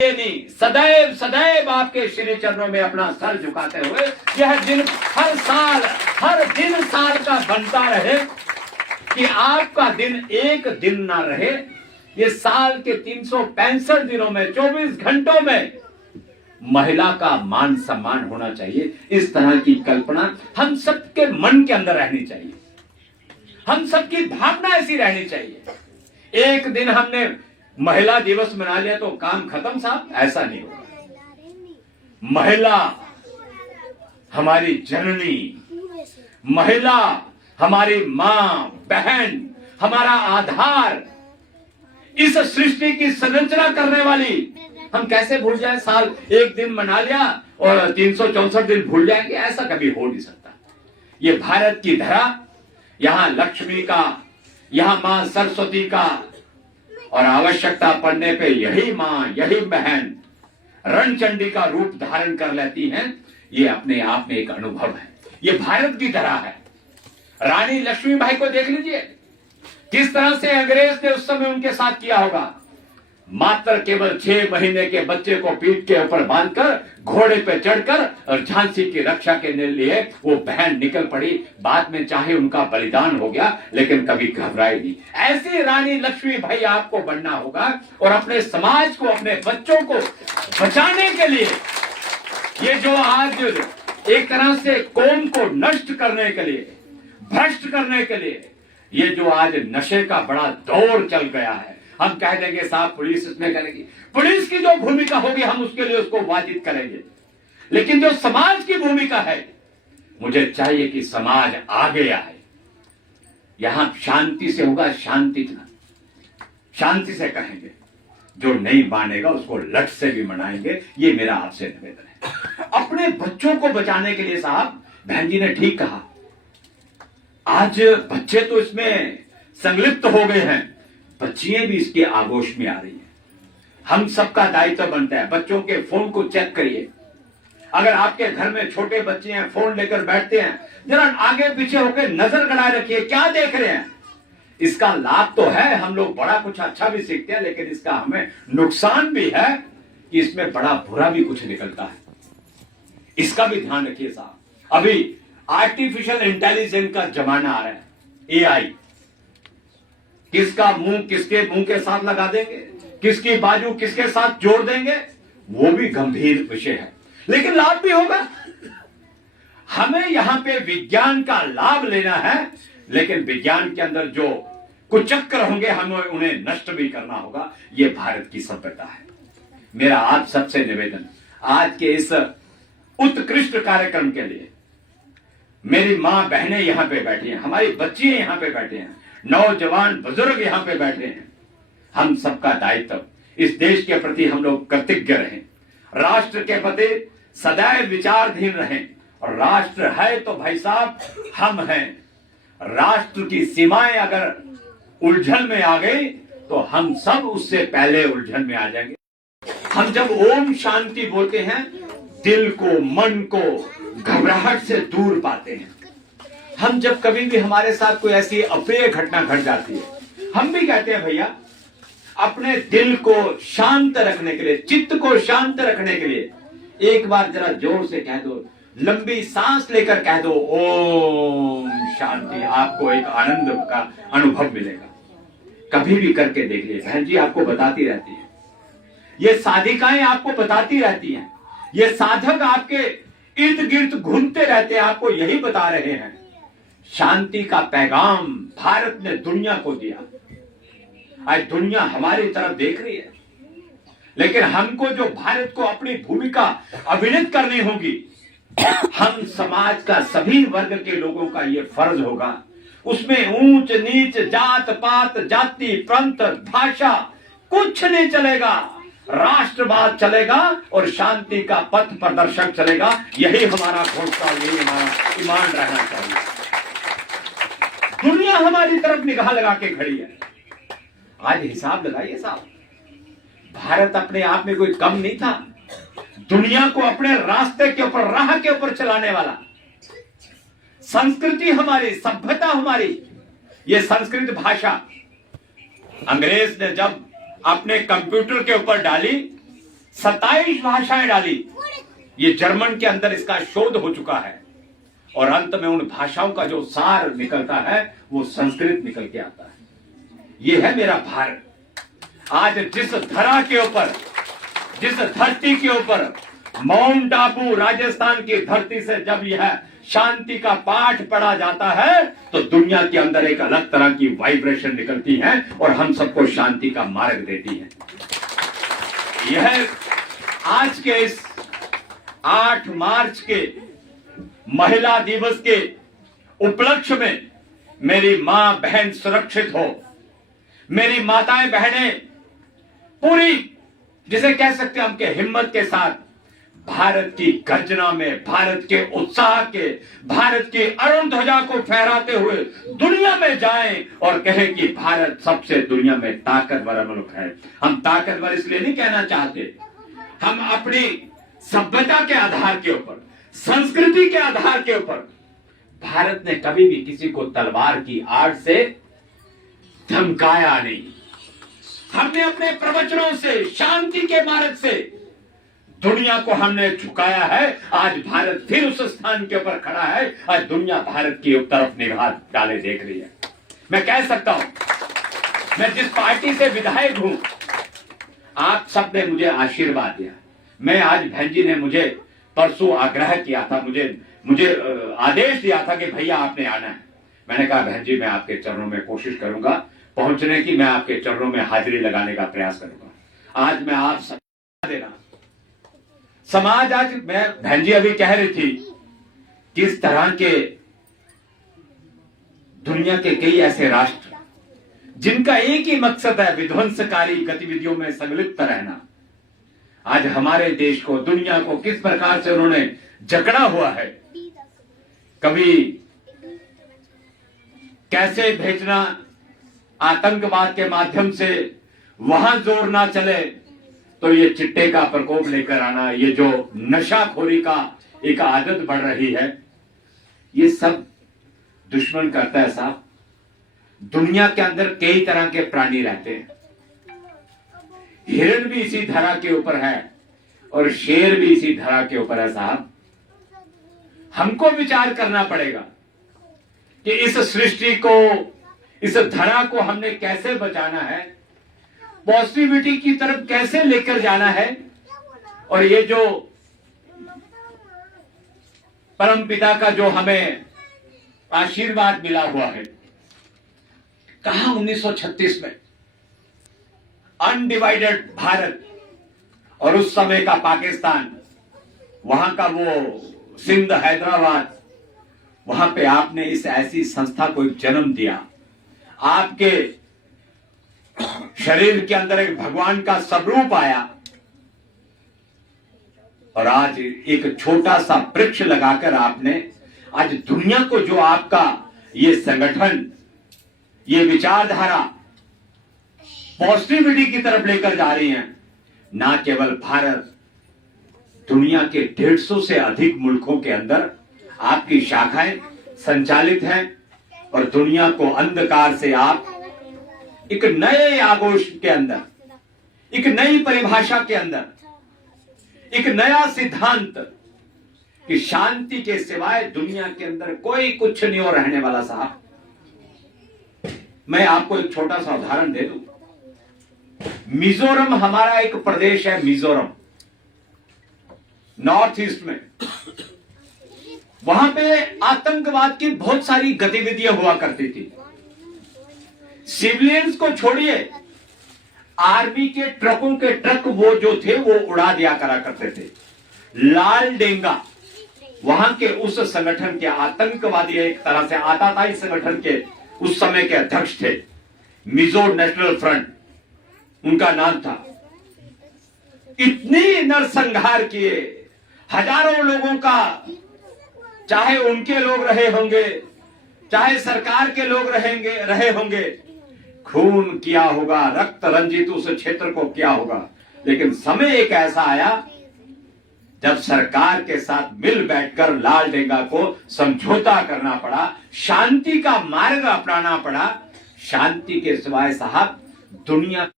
नहीं, सदैव सदैव आपके श्री चरणों में अपना सर झुकाते हुए यह दिन हर साल हर दिन साल का बनता रहे कि आपका दिन एक दिन ना रहे। ये साल के 365 दिनों में 24 घंटों में महिला का मान सम्मान होना चाहिए। इस तरह की कल्पना हम सबके मन के अंदर रहनी चाहिए, हम सबकी भावना ऐसी रहनी चाहिए। एक दिन हमने महिला दिवस मना लिया तो काम खत्म साहब, ऐसा नहीं होगा। महिला हमारी जननी, महिला हमारी मां बहन, हमारा आधार, इस सृष्टि की संरचना करने वाली। हम कैसे भूल जाए? साल एक दिन मना लिया और 364 दिन भूल जाएंगे, ऐसा कभी हो नहीं सकता। ये भारत की धरा, यहां लक्ष्मी का, यहां मां सरस्वती का, और आवश्यकता पड़ने पे यही मां यही बहन रणचंडी का रूप धारण कर लेती हैं। ये अपने आप में एक अनुभव है, ये भारत की धरा है। रानी लक्ष्मीबाई को देख लीजिए, किस तरह से अंग्रेज ने उस समय उनके साथ किया होगा। मात्र केवल 6 महीने के बच्चे को पीठ के ऊपर बांधकर घोड़े पे चढ़कर और झांसी की रक्षा के लिए वो बहन निकल पड़ी। बाद में चाहे उनका बलिदान हो गया, लेकिन कभी घबराई नहीं। ऐसी रानी लक्ष्मीबाई आपको बनना होगा और अपने समाज को, अपने बच्चों को बचाने के लिए, ये जो आज एक तरह से कौम को नष्ट करने के लिए, भ्रष्ट करने के लिए, ये जो आज नशे का बड़ा दौर चल गया है, हम कह देंगे साहब पुलिस इसमें करेगी, पुलिस की जो भूमिका होगी हम उसके लिए उसको वाजिब करेंगे, लेकिन जो समाज की भूमिका है, मुझे चाहिए कि समाज आगे आए। यहां शांति से होगा, शांति से कहेंगे, जो नहीं मानेगा उसको लठ से भी मनाएंगे। ये मेरा आपसे निवेदन है। अपने बच्चों को बचाने के लिए साहब, बहन जी ने ठीक कहा, आज बच्चे तो इसमें संलिप्त हो गए हैं, बच्चियां भी इसके आगोश में आ रही हैं। हम सबका दायित्व बनता है, बच्चों के फोन को चेक करिए। अगर आपके घर में छोटे बच्चे हैं, फोन लेकर बैठते हैं, जरा आगे पीछे होकर नजर गड़ाए रखिए, क्या देख रहे हैं। इसका लाभ तो है, हम लोग बड़ा कुछ अच्छा भी सीखते हैं, लेकिन इसका हमें नुकसान भी है कि इसमें बड़ा बुरा भी कुछ निकलता है। इसका भी ध्यान रखिए साहब। अभी आर्टिफिशियल इंटेलिजेंस का जमाना आ रहा है, एआई। किसका मुंह किसके मुंह के साथ लगा देंगे, किसकी बाजू किसके साथ जोड़ देंगे, वो भी गंभीर विषय है, लेकिन लाभ भी होगा। हमें यहां पे विज्ञान का लाभ लेना है, लेकिन विज्ञान के अंदर जो कुचक्र होंगे हमें उन्हें नष्ट भी करना होगा। ये भारत की सभ्यता है। मेरा आप सबसे निवेदन, आज के इस उत्कृष्ट कार्यक्रम के लिए, मेरी मां बहनें यहां पे बैठी हैं, हमारी बच्चियां यहां पे बैठे हैं, नौजवान बुजुर्ग यहां पे बैठे हैं। हम सबका दायित्व, इस देश के प्रति हम लोग कृतज्ञ रहें, राष्ट्र के प्रति सदैव विचारधीन रहें। और राष्ट्र है तो भाई साहब हम हैं। राष्ट्र की सीमाएं अगर उलझन में आ गई तो हम सब उससे पहले उलझन में आ जाएंगे। हम जब ओम शांति बोलते हैं, दिल को, मन को घबराहट से दूर पाते हैं। हम जब कभी भी हमारे साथ कोई ऐसी अप्रिय घटना घट जाती है, हम भी कहते हैं भैया, अपने दिल को शांत रखने के लिए, चित्त को शांत रखने के लिए एक बार जरा जोर से कह दो, लंबी सांस लेकर कह दो ओम शांति। आपको एक आनंद का अनुभव मिलेगा। कभी भी करके देखिए, बहन जी आपको बताती रहती है, ये साधिकाएं आपको बताती रहती हैं, ये साधक आपके इर्द गिर्द घूमते रहते हैं, आपको यही बता रहे हैं। शांति का पैगाम भारत ने दुनिया को दिया। आज दुनिया हमारी तरफ देख रही है, लेकिन हमको जो भारत को अपनी भूमिका अभिनीत करनी होगी, हम समाज का सभी वर्ग के लोगों का ये फर्ज होगा। उसमें ऊंच नीच, जात पात, जाति, प्रांत, भाषा कुछ नहीं चलेगा। राष्ट्रवाद चलेगा और शांति का पथ प्रदर्शक चलेगा। यही हमारा घोषणा, यही हमारा ईमान रहना चाहिए। दुनिया हमारी तरफ निगाह लगा के खड़ी है। आज हिसाब लगाइए साहब, भारत अपने आप में कोई कम नहीं था। दुनिया को अपने रास्ते के ऊपर, राह के ऊपर चलाने वाला, संस्कृति हमारी, सभ्यता हमारी, ये संस्कृत भाषा अंग्रेज ने जब अपने कंप्यूटर के ऊपर डाली, 27 भाषाएं डाली। ये जर्मन के अंदर इसका शोध हो चुका है और अंत में उन भाषाओं का जो सार निकलता है वो संस्कृत निकल के आता है। ये है मेरा भारत। आज जिस धरा के ऊपर, जिस धरती के ऊपर, माउंट आबू राजस्थान की धरती से जब यह शांति का पाठ पढ़ा जाता है तो दुनिया के अंदर एक अलग तरह की वाइब्रेशन निकलती है और हम सबको शांति का मार्ग देती है। यह आज के इस 8 मार्च के महिला दिवस के उपलक्ष्य में मेरी मां बहन सुरक्षित हो, मेरी माताएं बहनें पूरी, जिसे कह सकते हैं हम के हिम्मत के साथ भारत की गर्जना में, भारत के उत्साह के, भारत की अरुण ध्वजा को फहराते हुए दुनिया में जाएं और कहें कि भारत सबसे दुनिया में ताकतवर मुल्क है। हम ताकतवर इसलिए नहीं कहना चाहते, हम अपनी सभ्यता के आधार के ऊपर, संस्कृति के आधार के ऊपर भारत ने कभी भी किसी को तलवार की आड़ से धमकाया नहीं। हमने अपने प्रवचनों से, शांति के मार्ग से दुनिया को हमने झुकाया है। आज भारत फिर उस स्थान के ऊपर खड़ा है। आज दुनिया भारत की तरफ निगाह डाले देख रही है। मैं कह सकता हूं, मैं जिस पार्टी से विधायक हूं, आप सब ने मुझे आशीर्वाद दिया। मैं आज, बहन जी ने मुझे परसों आग्रह किया था, मुझे आदेश दिया था कि भैया आपने आना है। मैंने कहा बहन जी मैं आपके चरणों में कोशिश करूंगा पहुंचने की, मैं आपके चरणों में हाजिरी लगाने का प्रयास करूंगा। आज मैं आप सब देना समाज, आज मैं, बहन जी अभी कह रही थी किस तरह के दुनिया के कई ऐसे राष्ट्र जिनका एक ही मकसद है विध्वंसकारी गतिविधियों में संलिप्त रहना। आज हमारे देश को, दुनिया को किस प्रकार से उन्होंने जकड़ा हुआ है। कभी कैसे भेजना आतंकवाद के माध्यम से, वहां जोर ना चले तो ये चिट्टे का प्रकोप लेकर आना, ये जो नशाखोरी का एक आदत बढ़ रही है, ये सब दुश्मन करता है साहब। दुनिया के अंदर कई तरह के प्राणी रहते हैं। हिरण भी इसी धरा के ऊपर है और शेर भी इसी धरा के ऊपर है साहब। हमको विचार करना पड़ेगा कि इस सृष्टि को, इस धरा को हमने कैसे बचाना है, पॉजिटिविटी की तरफ कैसे लेकर जाना है। और ये जो परमपिता का जो हमें आशीर्वाद मिला हुआ है, कहा 1936 में अनडिवाइडेड भारत और उस समय का पाकिस्तान, वहां का वो सिंध, हैदराबाद, वहां पे आपने इस ऐसी संस्था को एक जन्म दिया। आपके शरीर के अंदर एक भगवान का स्वरूप आया और आज एक छोटा सा वृक्ष लगाकर आपने आज दुनिया को जो आपका ये संगठन, ये विचारधारा पॉजिटिविटी की तरफ लेकर जा रही हैं। ना केवल भारत, दुनिया के 150 से अधिक मुल्कों के अंदर आपकी शाखाएं संचालित हैं और दुनिया को अंधकार से आप एक नए आगोश के अंदर, एक नई परिभाषा के अंदर, एक नया सिद्धांत कि शांति के सिवाय दुनिया के अंदर कोई कुछ नहीं और रहने वाला साहब। मैं आपको एक छोटा सा उदाहरण दे दूं। मिजोरम हमारा एक प्रदेश है, मिजोरम, नॉर्थ ईस्ट में। वहां पे आतंकवाद की बहुत सारी गतिविधियां हुआ करती थी। सिविलियंस को छोड़िए, आर्मी के ट्रकों के ट्रक वो जो थे वो उड़ा दिया करा करते थे। लाल डेंगा वहां के उस संगठन के आतंकवादी, एक तरह से आताताई संगठन के उस समय के अध्यक्ष थे। मिजो नेशनल फ्रंट उनका नाम था। इतने नरसंहार किए, हजारों लोगों का, चाहे उनके लोग रहे होंगे, चाहे सरकार के लोग रहे होंगे, खून किया होगा, रक्त रंजित उस क्षेत्र को किया होगा। लेकिन समय एक ऐसा आया जब सरकार के साथ मिल बैठकर लाल डेंगा को समझौता करना पड़ा, शांति का मार्ग अपनाना पड़ा। शांति के सिवाय साहब दुनिया